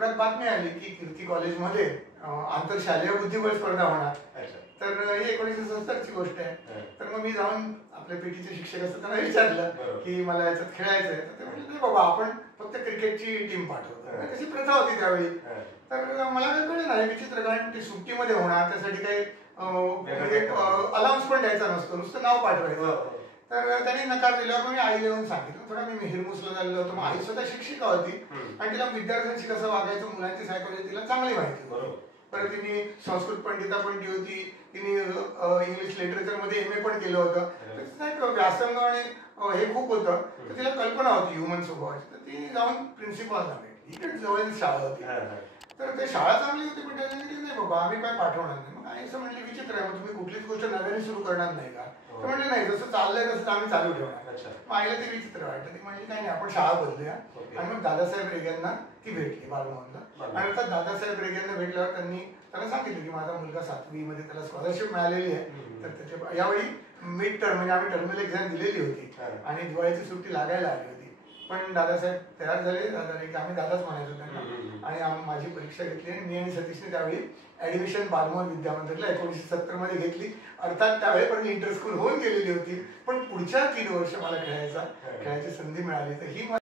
पेपरात बातमी आली की कीर्ती कॉलेजमध्ये आंतरशालेय बुद्धिबळ स्पर्धा होणार. तर ही 1970ची गोष्ट आहे. तर मग मी जाऊन आपले पीटीचे शिक्षक असतात त्यांना विचारलं की मला याच्यात खेळायचं आहे. तर ते म्हणले नाही बाबा, आपण फक्त क्रिकेटची टीम पाठवतो. तशी प्रथा होती त्यावेळी. तर मला काही कळलं नाही, विचित्र, कारण ती सुट्टीमध्ये होणार, त्यासाठी काही अलाउन्स पण द्यायचा नसतो, नुसतं नाव पाठवायचं. तर त्यांनी नकार दिल्यावर मी आईला येऊन सांगितलं. थोडा मी हिरमुसला झालेलो होतो. मग आई स्वतः शिक्षिका होती आणि तिला विद्यार्थ्यांशी कसं वागायचं, मुलांची सायकोलॉजी तिला चांगली माहिती होती. परत तिने संस्कृत पंडिता पण होती, तिने इंग्लिश लिटरेचरमध्ये MA पण केलं होतं. तर व्यासंग आणि हे खूप होतं. तर तिला कल्पना होती ह्युमन स्वभावाची. तर ती जाऊन प्रिन्सिपॉलला भेटली. इकडे जवळच शाळा होती. तर ते शाळा चांगली होती, पण त्याने नाही बाबा आम्ही काय पाठवणार नाही. मग आई असं म्हणले विचित्र आहे, मग तुम्ही कुठलीच गोष्ट नव्याने सुरू करणार नाही का? तर म्हणले नाही, जसं चाललंय तसं आम्ही चालू ठेवणार. मग आईला ते विचित्र वाटलं. ती म्हणली नाही, आपण शाळा बदलूया. आणि मग दादासाहेब रेग्यांना ती भेटली बालभवनला. आणि नंतर दादासाहेब रेग्यांना भेटल्यावर त्यांना सांगितलं की माझा मुलगा 7वी मध्ये त्याला स्कॉलरशिप मिळालेली आहे. तर त्याच्या यावेळी मिड टर्म म्हणजे आम्ही टर्मिनल एक्झाम दिलेली होती आणि दिवाळीची सुट्टी लागायला आली होती. पण दादासाहेब तयार झाले. आम्ही दादाच म्हणायचो त्यांना. आणि माझी परीक्षा घेतली आणि मी आणि सतीशने त्यावेळी ऍडमिशन बालभवन विद्यामंदिरला 1970 मध्ये घेतली. अर्थात त्यावेळेपर्यंत इंटर स्कूल होऊन गेलेली होती, पण पुढच्या 3 वर्ष मला खेळायची संधी मिळाली. तर ही